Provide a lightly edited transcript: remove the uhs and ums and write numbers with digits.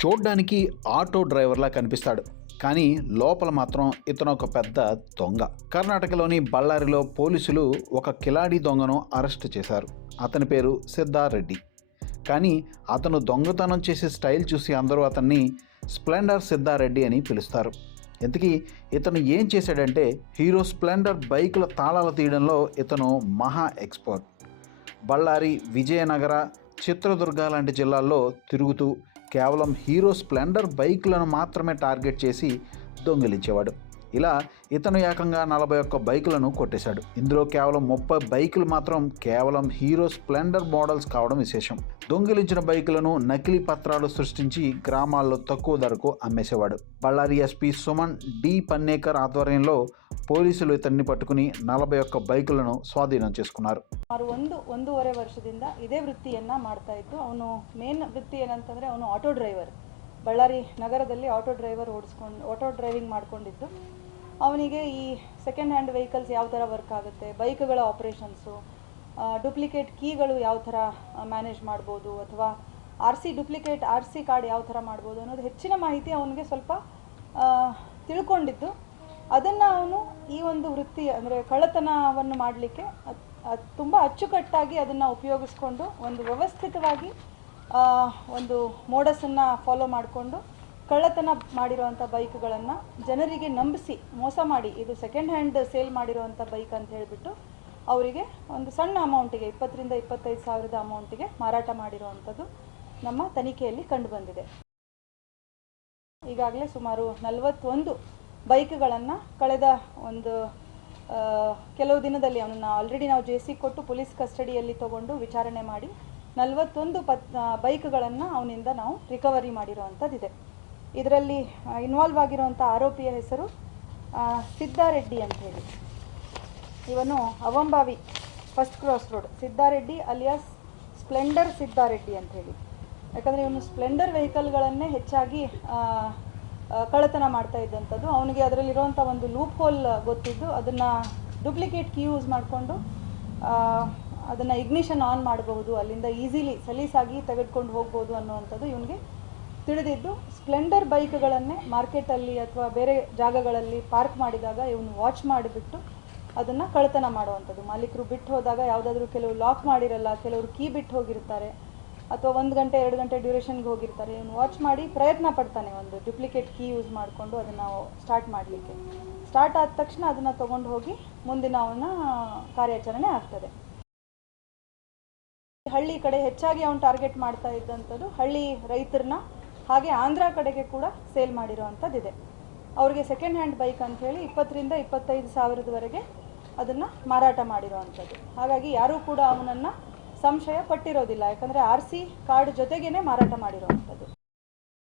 చూడ్డానికి ఆటో డ్రైవర్లా కనిపిస్తాడు, కానీ లోపల మాత్రం ఇతను ఒక పెద్ద దొంగ. కర్ణాటకలోని బళ్ళారిలో పోలీసులు ఒక కిలాడి దొంగను అరెస్ట్ చేశారు. అతని పేరు సిద్ధారెడ్డి. కానీ అతను దొంగతనం చేసే స్టైల్ చూసి అందరూ అతన్ని స్ప్లెండర్ సిద్ధారెడ్డి అని పిలుస్తారు. ఇంతకీ ఇతను ఏం చేశాడంటే, హీరో స్ప్లెండర్ బైకుల తాళాలు తీయడంలో ఇతను మహా ఎక్స్పర్ట్. బళ్ళారి, విజయనగర, చిత్రదుర్గ లాంటి జిల్లాల్లో తిరుగుతూ కేవలం హీరో స్ప్లెండర్ బైకులను మాత్రమే టార్గెట్ చేసి దొంగిలించేవాడు. ఇలా ఇతను ఏకంగా 41 బైకులను కొట్టేశాడు. ఇందులో కేవలం 30 బైకులు మాత్రం కేవలం హీరో స్ప్లెండర్ మోడల్స్ కావడం విశేషం. దొంగిలించిన బైకులను నకిలీ పత్రాలు సృష్టించి గ్రామాల్లో తక్కువ ధరకు అమ్మేసేవాడు. బళ్ళారి ఎస్పీ సుమన్ డి పన్నేకర్ ఆధ్వర్యంలో ಪೊಲೀಸರು ಇತన్ని ಪಟ್ಟುకుని 41 ಬೈಕ್ಗಳನ್ನು ಸ್ವಾಧೀನ చేసుకున్నారు. ಸುಮಾರು ಒಂದೂವರೆ ವರ್ಷದಿಂದ ಇದೇ ವೃತ್ತಿಯನ್ನು ಮಾಡ್ತಾ ಇದ್ದು. ಅವನು ಮೇನ್ ವೃತ್ತಿ ಏನಂತಂದರೆ ಅವನು ಆಟೋ ಡ್ರೈವರ್. ಬಳ್ಳಾರಿ ನಗರದಲ್ಲಿ ಆಟೋ ಡ್ರೈವಿಂಗ್ ಮಾಡ್ಕೊಂಡಿದ್ದು. ಅವನಿಗೆ ಈ ಸೆಕೆಂಡ್ ಹ್ಯಾಂಡ್ ವೆಹಿಕಲ್ಸ್ ಯಾವ ಥರ ವರ್ಕ್ ಆಗುತ್ತೆ, ಬೈಕ್ಗಳ ಆಪರೇಷನ್ಸು, ಡೂಪ್ಲಿಕೇಟ್ ಕೀಗಳು ಯಾವ ಥರ ಮ್ಯಾನೇಜ್ ಮಾಡ್ಬೋದು, ಅಥವಾ ಡೂಪ್ಲಿಕೇಟ್ ಆರ್ ಸಿ ಕಾರ್ಡ್ ಯಾವ ಥರ ಮಾಡ್ಬೋದು ಅನ್ನೋದು ಹೆಚ್ಚಿನ ಮಾಹಿತಿ ಅವನಿಗೆ ಸ್ವಲ್ಪ ತಿಳ್ಕೊಂಡಿದ್ದು. ಅದನ್ನು ಅವನು ಈ ಒಂದು ವೃತ್ತಿ ಅಂದರೆ ಕಳ್ಳತನವನ್ನು ಮಾಡಲಿಕ್ಕೆ ತುಂಬ ಅಚ್ಚುಕಟ್ಟಾಗಿ ಅದನ್ನು ಉಪಯೋಗಿಸ್ಕೊಂಡು ಒಂದು ವ್ಯವಸ್ಥಿತವಾಗಿ ಒಂದು ಮೋಡಸನ್ನು ಫಾಲೋ ಮಾಡಿಕೊಂಡು ಕಳ್ಳತನ ಮಾಡಿರುವಂಥ ಬೈಕ್ಗಳನ್ನು ಜನರಿಗೆ ನಂಬಿಸಿ ಮೋಸ ಮಾಡಿ ಇದು ಸೆಕೆಂಡ್ ಹ್ಯಾಂಡ್ ಸೇಲ್ ಮಾಡಿರುವಂಥ ಬೈಕ್ ಅಂತ ಹೇಳಿಬಿಟ್ಟು ಅವರಿಗೆ ಒಂದು ಸಣ್ಣ ಅಮೌಂಟಿಗೆ 20,000ರಿಂದ 25,000 ಅಮೌಂಟಿಗೆ ಮಾರಾಟ ಮಾಡಿರುವಂಥದ್ದು ನಮ್ಮ ತನಿಖೆಯಲ್ಲಿ ಕಂಡುಬಂದಿದೆ. ಈಗಾಗಲೇ ಸುಮಾರು 41 ಬೈಕ್ಗಳನ್ನು ಕಳೆದ ಒಂದು ಕೆಲವು ದಿನದಲ್ಲಿ ಅವನನ್ನು ಆಲ್ರೆಡಿ ನಾವು ಜೆ.ಸಿ ಕೊಟ್ಟು ಪೊಲೀಸ್ ಕಸ್ಟಡಿಯಲ್ಲಿ ತಗೊಂಡು ವಿಚಾರಣೆ ಮಾಡಿ 41 ಬೈಕ್ಗಳನ್ನು ಅವನಿಂದ ನಾವು ರಿಕವರಿ ಮಾಡಿರುವಂಥದ್ದಿದೆ. ಇದರಲ್ಲಿ ಇನ್ವಾಲ್ವ್ ಆಗಿರುವಂಥ ಆರೋಪಿಯ ಹೆಸರು ಸಿದ್ಧಾರೆಡ್ಡಿ ಅಂತ ಹೇಳಿ. ಇವನು Avambavi first cross road Siddhareddy alias Splendor Siddhareddy ಅಂತ ಹೇಳಿ. ಯಾಕಂದರೆ ಇವನು ಸ್ಪ್ಲೆಂಡರ್ ವೆಹಿಕಲ್ಗಳನ್ನೇ ಹೆಚ್ಚಾಗಿ ಕಳ್ಳತನ ಮಾಡ್ತಾ ಇದ್ದಂಥದ್ದು. ಅವನಿಗೆ ಅದರಲ್ಲಿರುವಂಥ ಒಂದು ಲೂಪ್ ಹೋಲ್ ಗೊತ್ತಿದ್ದು ಅದನ್ನು ಡೂಪ್ಲಿಕೇಟ್ ಕೀ ಯೂಸ್ ಮಾಡಿಕೊಂಡು ಅದನ್ನು ಇಗ್ನಿಷನ್ ಆನ್ ಮಾಡಬಹುದು, ಅಲ್ಲಿಂದ ಈಸಿಲಿ ಸಲೀಸಾಗಿ ತೆಗೆದುಕೊಂಡು ಹೋಗ್ಬೋದು ಅನ್ನುವಂಥದ್ದು ಇವನಿಗೆ ತಿಳಿದಿದ್ದು. ಸ್ಪ್ಲೆಂಡರ್ ಬೈಕ್ಗಳನ್ನೇ ಮಾರ್ಕೆಟಲ್ಲಿ ಅಥವಾ ಬೇರೆ ಜಾಗಗಳಲ್ಲಿ ಪಾರ್ಕ್ ಮಾಡಿದಾಗ ಇವನು ವಾಚ್ ಮಾಡಿಬಿಟ್ಟು ಅದನ್ನು ಕಳ್ಳತನ ಮಾಡುವಂಥದ್ದು. ಮಾಲೀಕರು ಬಿಟ್ಟು ಹೋದಾಗ ಯಾವುದಾದ್ರೂ ಕೆಲವು ಲಾಕ್ ಮಾಡಿರಲ್ಲ, ಕೆಲವರು ಕೀ ಬಿಟ್ಟು ಹೋಗಿರ್ತಾರೆ, ಅಥವಾ 1 ಗಂಟೆ 2 ಗಂಟೆ ಡ್ಯೂರೇಷನ್ಗೆ ಹೋಗಿರ್ತಾರೆ. ಇವನು ವಾಚ್ ಮಾಡಿ ಪ್ರಯತ್ನ ಪಡ್ತಾನೆ ಒಂದು ಡೂಪ್ಲಿಕೇಟ್ ಕೀ ಯೂಸ್ ಮಾಡಿಕೊಂಡು ಅದನ್ನು ಸ್ಟಾರ್ಟ್ ಮಾಡಲಿಕ್ಕೆ. ಸ್ಟಾರ್ಟ್ ಆದ ತಕ್ಷಣ ಅದನ್ನು ತೊಗೊಂಡು ಹೋಗಿ ಮುಂದಿನ ಅವನ ಕಾರ್ಯಾಚರಣೆ ಆಗ್ತದೆ. ಹಳ್ಳಿ ಕಡೆ ಹೆಚ್ಚಾಗಿ ಅವನು ಟಾರ್ಗೆಟ್ ಮಾಡ್ತಾ ಇದ್ದಂಥದ್ದು ಹಳ್ಳಿ ರೈತರನ್ನ, ಹಾಗೆ ಆಂಧ್ರ ಕಡೆಗೆ ಕೂಡ ಸೇಲ್ ಮಾಡಿರೋವಂಥದ್ದಿದೆ. ಅವರಿಗೆ ಸೆಕೆಂಡ್ ಹ್ಯಾಂಡ್ ಬೈಕ್ ಅಂಥೇಳಿ 20,000ರಿಂದ 25,000ವರೆಗೆ ಅದನ್ನು ಮಾರಾಟ ಮಾಡಿರೋವಂಥದ್ದು. ಹಾಗಾಗಿ ಯಾರೂ ಕೂಡ ಅವನನ್ನು ಸಂಶಯ ಪಟ್ಟಿರೋದಿಲ್ಲ, ಯಾಕಂದರೆ ಆರ್ ಸಿ ಕಾರ್ಡ್ ಜೊತೆಗೇ ಮಾರಾಟ ಮಾಡಿರೋವಂಥದ್ದು.